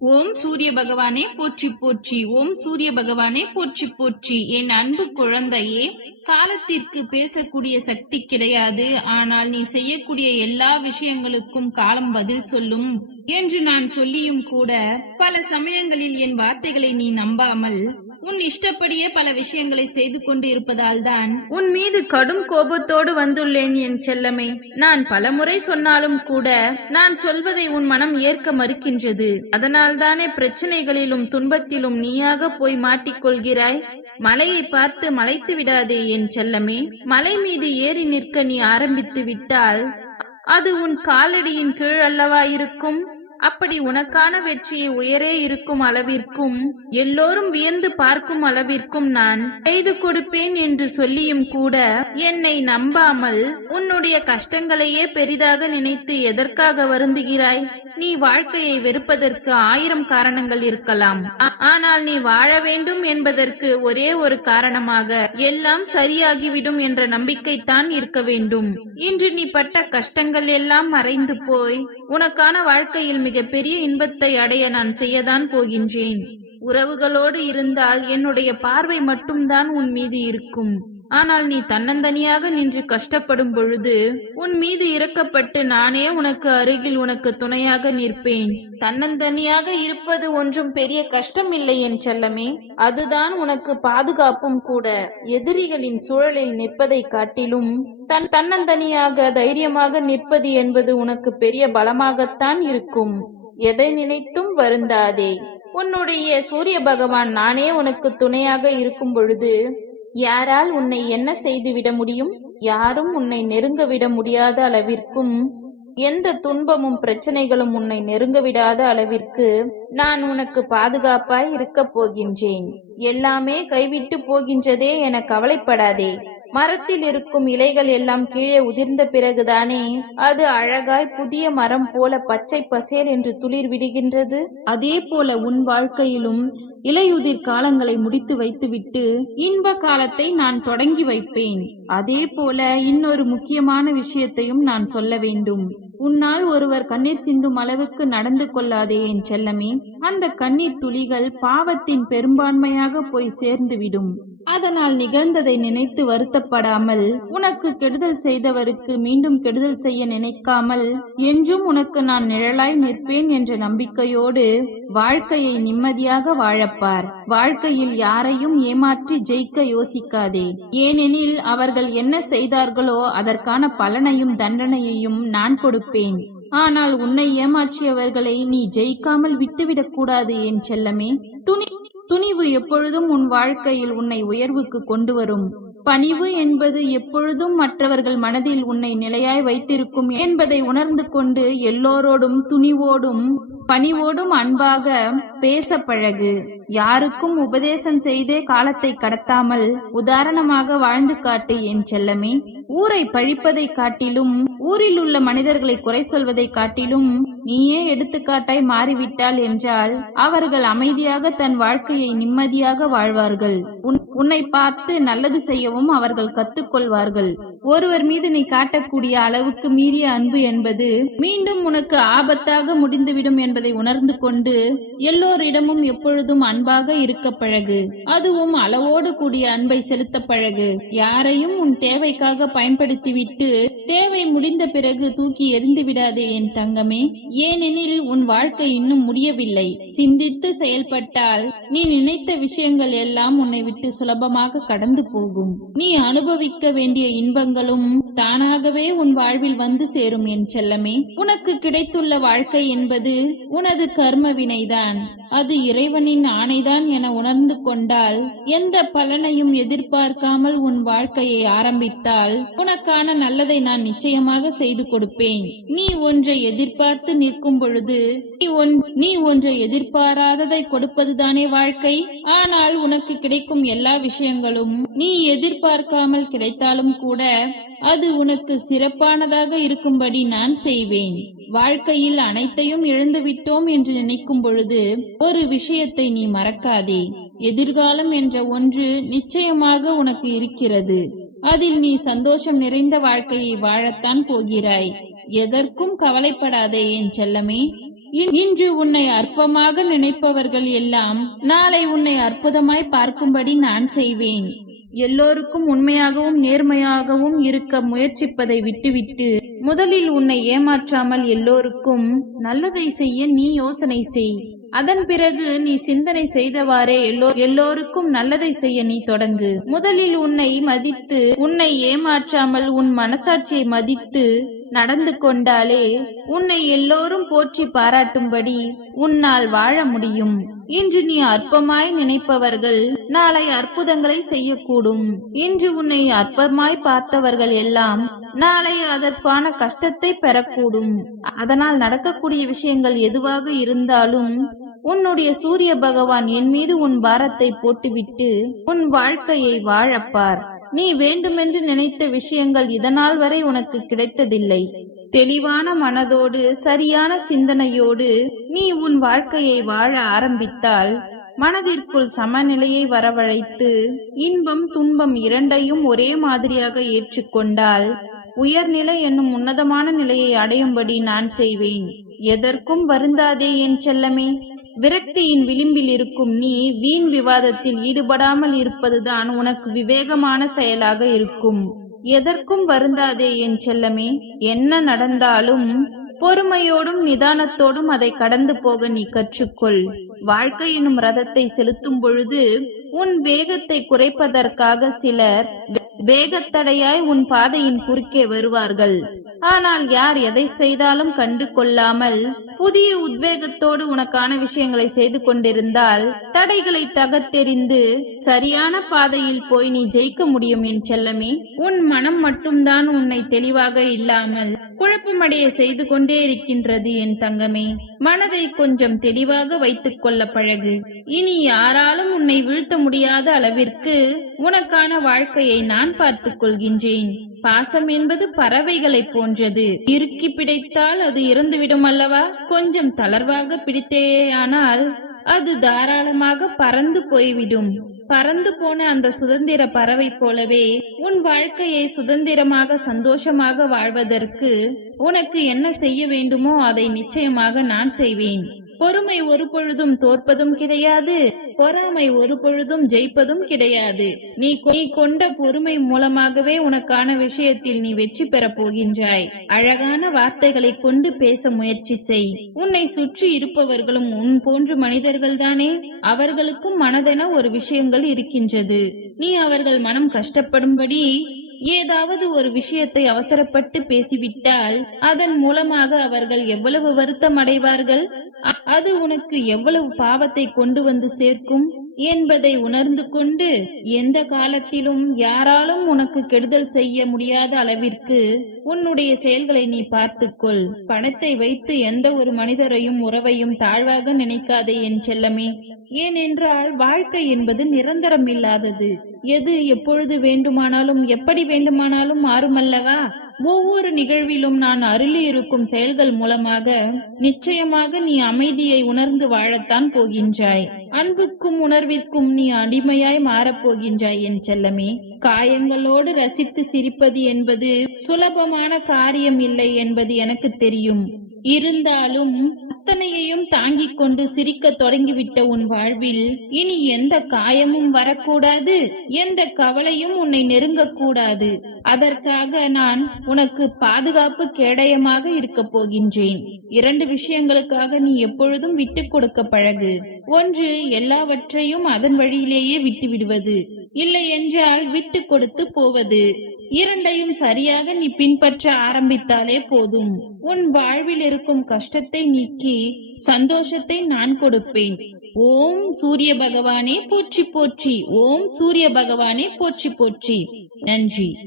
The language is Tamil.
ஓம் சூரிய பகவானே போற்றி போற்றி. ஓம் சூரிய பகவானே போற்றி போற்றி. என் அன்பு குழந்தையே காலத்திற்கு பேசக்கூடிய சக்தி கிடையாது. ஆனால் நீ செய்யக்கூடிய எல்லா விஷயங்களுக்கும் காலம் பதில் சொல்லும். என்று நான் சொல்லியும் கூட பல சமயங்களில் என் வார்த்தைகளை நீ நம்பாமல் உன் இஷ்டப்படியே பல விஷயங்களை செய்து கொண்டு இருப்பதால் தான் உன் மீது கடும் கோபத்தோடு வந்துள்ளேன் என் செல்லமே. நான் பலமுறை சொன்னாலும் கூட நான் சொல்வதை உன் மனம் ஏற்க மறுக்கின்றது. அதனால்தானே பிரச்சனைகளிலும் துன்பத்திலும் நீயாக போய் மாட்டிக்கொள்கிறாய்? மலையை பார்த்து மலைத்து விடாதே என் செல்லமே. மலை மீது ஏறி நிற்க நீ ஆரம்பித்து விட்டால் அது உன் காலடியின் கீழ் அல்லவா இருக்கும்? அப்படி உனக்கான வெற்றியை உயரே இருக்கும் அளவிற்கும் எல்லோரும் வியந்து பார்க்கும் அளவிற்கும் நான் செய்து கொடுப்பேன் என்று சொல்லியும் கூட என்னை நம்பாமல் உன்னுடைய கஷ்டங்களையே பெரிதாக நினைத்து எதற்காக வருந்துகிறாய்? நீ வாழ்க்கையை வெறுப்பதற்கு ஆயிரம் காரணங்கள் இருக்கலாம். ஆனால் நீ வாழ வேண்டும் என்பதற்கு ஒரே ஒரு காரணமாக எல்லாம் சரியாகிவிடும் என்ற நம்பிக்கைத்தான் இருக்க வேண்டும். இன்று நீ பட்ட கஷ்டங்கள் எல்லாம் மறைந்து போய் உனக்கான வாழ்க்கையில் மிகப்பெரிய இன்பத்தை அடைய நான் செய்யதான் போகின்றேன். உறவுகளோடு இருந்தால் என்னுடைய பார்வை மட்டும்தான் உன் மீது இருக்கும். ஆனால் நீ தன்னந்தனியாக நின்று கஷ்டப்படும் பொழுது உன் மீது இறக்கப்பட்டு நானே உனக்கு அருகில் உனக்கு துணையாக நிற்பேன். தன்னந்தனியாக இருப்பது ஒன்றும் பெரிய கஷ்டம் இல்லை என் செல்லமே. அதுதான் உனக்கு பாதுகாப்பும் கூட. எதிரிகளின் சூழலில் நிற்பதை காட்டிலும் தன் தன்னந்தனியாக தைரியமாக நிற்பது என்பது உனக்கு பெரிய பலமாகத்தான் இருக்கும். எதை நினைத்தும் வருந்தாதே. உன்னுடைய சூரிய பகவான் நானே உனக்கு துணையாக இருக்கும் பொழுது யாரால் உன்னை என்ன செய்து விட முடியும்? யாரும் உன்னை நெருங்க விட முடியாத அளவிற்கும் எந்த துன்பமும் பிரச்சனைகளும் உன்னை நெருங்க விடாத அளவிற்கு நான் உனக்கு பாதுகாப்பாய் இருக்கப் போகின்றேன். எல்லாமே கைவிட்டு போகின்றதே என கவலைப்படாதே. மரத்தில் இருக்கும் இலைகள் எல்லாம் கீழே உதிர்ந்த பிறகுதானே? அது அழகாய் புதிய மரம் போல பச்சை பசேல் என்று துளிர் விடுகின்றது. அதே போல உன் வாழ்க்கையிலும் இலையுதிர் காலங்களை முடித்து வைத்துவிட்டு இன்ப காலத்தை நான் தொடங்கி வைப்பேன். அதே போல இன்னொரு முக்கியமான விஷயத்தையும் நான் சொல்ல வேண்டும். உன்னால் ஒருவர் கண்ணீர் சிந்தும் அளவுக்கு நடந்து கொள்ளாதே என் செல்லமே. அந்த கண்ணீர் துளிகள் பாவத்தின் பெரும்பான்மையாக போய் சேர்ந்துவிடும். அதனால் நிகழ்ந்ததை நினைத்து வருத்தப்படாமல் உனக்கு கெடுதல் செய்தவருக்கு மீண்டும் கெடுதல் செய்ய நினைக்காமல் என்றும் உனக்கு நான் நிழலாய் நிற்பேன் என்ற நம்பிக்கையோடு வாழ்க்கையை நிம்மதியாக வாழப்பார். வாழ்க்கையில் யாரையும் ஏமாற்றி ஜெயிக்க யோசிக்காதே. ஏனெனில் அவர்கள் என்ன செய்தார்களோ அதற்கான பலனையும் தண்டனையையும் நான் கொடுப்பேன். ஆனால் உன்னை ஏமாற்றியவர்களை நீ ஜெயிக்காமல் விட்டுவிடக் கூடாது என் செல்லமே. துணி துணிவு எப்பொழுதும் உன் வாழ்க்கையில் உன்னை உயர்வுக்கு கொண்டு வரும் பணிவு என்பது எப்பொழுதும் மற்றவர்கள் மனதில் உன்னை நிலையாய் வைத்திருக்கும் என்பதை உணர்ந்து கொண்டு எல்லோரோடும் துணிவோடும் பணிவோடும் அன்பாக பேச பழகு. யாருக்கும் உபதேசம் செய்தே காலத்தை கடத்தாமல் உதாரணமாக வாழ்ந்து காட்டு என் செல்லமே. ஊரை பழிப்பதை காட்டிலும் ஊரில் உள்ள மனிதர்களை குறை சொல்வதை காட்டிலும் நீயே எடுத்துக்காட்டாய் மாறிவிட்டாள் என்றால் அவர்கள் அமைதியாக தன் வாழ்க்கையை நிம்மதியாக வாழ்வார்கள். உன்- உன்னை பார்த்து நல்லது செய்யவும் அவர்கள் கத்துக்கொள்வார்கள். ஒருவர் மீது நீ காட்டக்கூடிய அளவுக்கு மீறிய அன்பு என்பது மீண்டும் உனக்கு ஆபத்தாக முடிந்துவிடும் என்பதை உணர்ந்து கொண்டு எல்லோரிடமும் எப்பொழுதும் அன்பாக இருக்க பழகு. அதுவும் அளவோடு கூடிய அன்பை செலுத்த பழகு. யாரையும் உன் தேவைக்காக பயன்படுத்திவிட்டு தேவை முடிந்த பிறகு தூக்கி எறிந்து விடாதே என் தங்கமே. ஏனெனில் உன் வாழ்க்கை இன்னும் முடியவில்லை. சிந்தித்து செயல்பட்டால் நீ நினைத்த விஷயங்கள் எல்லாம் உன்னை விட்டு சுலபமாக கடந்து போகும். நீ அனுபவிக்க வேண்டிய துன்பங்களும் தானாகவே உன் வாழ்வில் வந்து சேரும் என் செல்லமே. உனக்கு கிடைத்துள்ள வாழ்க்கை என்பது உனது கர்ம வினைதான். அது இறைவனின் ஆணைதான் என உணர்ந்து கொண்டால் எந்த பலனையும் எதிர்பார்க்காமல் உன் வாழ்க்கையை ஆரம்பித்தால் உனக்கான நல்லதை நான் நிச்சயமாக செய்து கொடுப்பேன். நீ ஒன்றை எதிர்பார்த்து நிற்கும் பொழுது நீ ஒன்- நீ ஒன்றை எதிர்பாராததை கொடுப்பதுதானே வாழ்க்கை? ஆனால் உனக்கு கிடைக்கும் எல்லா விஷயங்களும் நீ எதிர்பார்க்காமல் கிடைத்தாலும் கூட அது உனக்கு சிறப்பானதாக இருக்கும்படி நான் செய்வேன். வாழ்க்கையில் அனைத்தையும் இழந்துவிட்டோம் என்று நினைக்கும் பொழுது ஒரு விஷயத்தை நீ மறக்காதே. எதிர்காலம் என்ற ஒன்று நிச்சயமாக உனக்கு இருக்கிறது. அதில் நீ சந்தோஷம் நிறைந்த வாழ்க்கையை வாழத்தான் போகிறாய். எதற்கும் கவலைப்படாதே என் செல்லமே. இன்று உன்னை அற்பமாக நினைப்பவர்கள் எல்லாம் நாளை உன்னை அற்புதமாய் பார்க்கும்படி நான் செய்வேன். எல்லோருக்கும் உண்மையாகவும் நேர்மையாகவும் இருக்க முயற்சிப்பதை விட்டுவிட்டு முதலில் உன்னை ஏமாற்றாமல் எல்லோருக்கும் நல்லதை செய்ய நீ யோசனை செய். அதன் பிறகு நீ சிந்தனை செய்தவாறே எல்லோ எல்லோருக்கும் நல்லதை செய்ய நீ தொடங்கு. முதலில் உன்னை மதித்து உன்னை ஏமாற்றாமல் உன் மனசாட்சியை மதித்து நடந்து கொண்டாலே உன்னை எல்லோரும் போற்றி பாராட்டும்படி உன்னால் வாழ முடியும். இன்று நீ அற்பமாய் நினைப்பவர்கள் நாளை அற்புதங்களை செய்யக்கூடும். இன்று உன்னை அற்பமாய் பார்த்தவர்கள் எல்லாம் நாளை அதற்கான கஷ்டத்தை பெறக்கூடும். அதனால் நடக்கக்கூடிய விஷயங்கள் எதுவாக இருந்தாலும் உன்னுடைய சூரிய பகவான் என் மீது உன் பாரத்தை போட்டுவிட்டு உன் வாழ்க்கையை வாழப்பார். நீ வேண்டுமென்று நினைத்த விஷயங்கள் இதனால் வரை உனக்கு கிடைத்ததில்லை. தெளிவான மனதோடு சரியான சிந்தனையோடு நீ உன் வாழ்க்கையை வாழ ஆரம்பித்தால் மனதிற்குள் சமநிலையை வரவழைத்து இன்பம் துன்பம் இரண்டையும் ஒரே மாதிரியாக ஏற்றுக்கொண்டால் உயர்நிலை என்னும் உன்னதமான நிலையை அடையும்படி நான் செய்வேன். எதற்கும் வருந்தாதே என் செல்லமே. விரக்தியின் விளிம்பில் இருக்கும் நீ வீண் விவாதத்தில் ஈடுபடாமல் இருப்பதுதான் உனக்கு விவேகமான செயலாக இருக்கும். எதற்கும் வருந்தாதே என் செல்லமே என்ன நடந்தாலும் பொறுமையோடும் நிதானத்தோடும் அதை கடந்து போக நீ கற்றுக்கொள். வாழ்க்கை எனும் ரதத்தை செலுத்தும் பொழுது உன் வேகத்தை குறைப்பதற்காக சிலர் வேகத்தடையாய் உன் பாதையின் குறுக்கே வருவார்கள். ஆனால் யார் எதை செய்தாலும் கண்டு கொள்ளாமல் புதிய உத்வேகத்தோடு உனக்கான விஷயங்களை செய்து கொண்டிருந்தால் தடைகளை தகர்த்தெறிந்து சரியான பாதையில் போய் நீ ஜெயிக்க முடியும் என் செல்லமே. உன் மனம் மட்டும்தான் உன்னை தெளிவாக இல்லாமல் குழப்பமடைய செய்து கொண்டே இருக்கின்றது என் தங்கமே. மனதை கொஞ்சம் தெளிவாக வைத்துக் கொள்ள பழகு. இனி யாராலும் உன்னை வீழ்த்த முடியாத அளவிற்கு உனக்கான வாழ்க்கையை நான் பார்த்துக் கொள்கின்றேன். பாசம் என்பது பறவைகளைப் போன்றது. இறுக்கி பிடித்தால் அது இறந்துவிடும் அல்லவா? கொஞ்சம் தளர்வாக பிடித்தேயானால் அது தாராளமாக பறந்து போய்விடும். பறந்து போன அந்த சுதந்திர பறவை போலவே உன் வாழ்க்கையை சுதந்திரமாக சந்தோஷமாக வாழ்வதற்கு உனக்கு என்ன செய்ய வேண்டுமோ அதை நிச்சயமாக நான் செய்வேன். பொறுமை ஒரு பொழுதும் தோற்பதும் கிடையாது. பொறாமை ஒரு பொழுதும் ஜெயிப்பதும் கிடையாது. நீ நீ கொண்ட பொறுமை மூலமாகவே உனக்கான விஷயத்தில் நீ வெற்றி பெறப் போகின்றாய். அழகான வார்த்தைகளை கொண்டு பேச முயற்சி செய். உன்னை சுற்றி இருப்பவர்களும் உன் போன்ற மனிதர்கள்தானே? அவர்களுக்கும் மனதென ஒரு விஷயங்கள் இருக்கின்றது. நீ அவர்கள் மனம் கஷ்டப்படும்படி ஏதாவது ஒரு விஷயத்தை அவசரப்பட்டு பேசிவிட்டால் அதன் மூலமாக அவர்கள் எவ்வளவு வருத்தம் அடைவார்கள் அ- அது உனக்கு எவ்வளவு பாவத்தை கொண்டு வந்து சேர்க்கும்? என்பதை உணர்ந்து கொண்டு எந்த காலத்திலும் யாராலும் உனக்கு கெடுதல் செய்ய முடியாத அளவிற்கு உன்னுடைய செயல்களை நீ பார்த்துக்கொள். பணத்தை வைத்து எந்த ஒரு மனிதரையும் உறவையும் தாழ்வாக நினைக்காதே என் செல்லமே. ஏனென்றால் வாழ்க்கை என்பது நிரந்தரம் இல்லாதது. எது எப்பொழுது வேண்டுமானாலும் எப்படி வேண்டுமானாலும் மாறுமல்லவா? ஒவ்வொரு நிகழ்விலும் நான் அருளி இருக்கும் செயல்கள் மூலமாக நிச்சயமாக நீ அமைதியை உணர்ந்து வாழத்தான் போகின்றாய். அன்புக்கும் உணர்விற்கும் நீ அடிமையாய் மாறப் போகின்றாய் என் செல்லமே. காயங்களோடு ரசித்து சிரிப்பது என்பது சுலபமான காரியம் இல்லை என்பது எனக்கு தெரியும். இருந்தாலும் அத்தனையையும் தாங்கிக் கொண்டு சிரிக்க தொடங்கிவிட்ட உன் வாழ்வில் இனி எந்த காயமும் வரக்கூடாது எந்த கவலையும் உன்னை நெருங்கக்கூடாது அதற்காக நான் உனக்கு பாதுகாப்பு கேடயமாக இருக்கப் போகின்றேன். இரண்டு விஷயங்களுக்காக நீ எப்பொழுதும் விட்டு கொடுக்க பழகு. ஒன்று எல்லாவற்றையும் அதன் வழியிலேயே விட்டு விடுவது இல்லை என்றால் விட்டு கொடுத்து போவது. இரண்டையும் சரியாக நீ பின்பற்ற ஆரம்பித்தாலே போதும். உன் வாழ்வில் இருக்கும் கஷ்டத்தை நீக்கி சந்தோஷத்தை நான் கொடுப்பேன். ஓம் சூரிய பகவானே போற்றி போற்றி. ஓம் சூரிய பகவானே போற்றி போற்றி. நன்றி.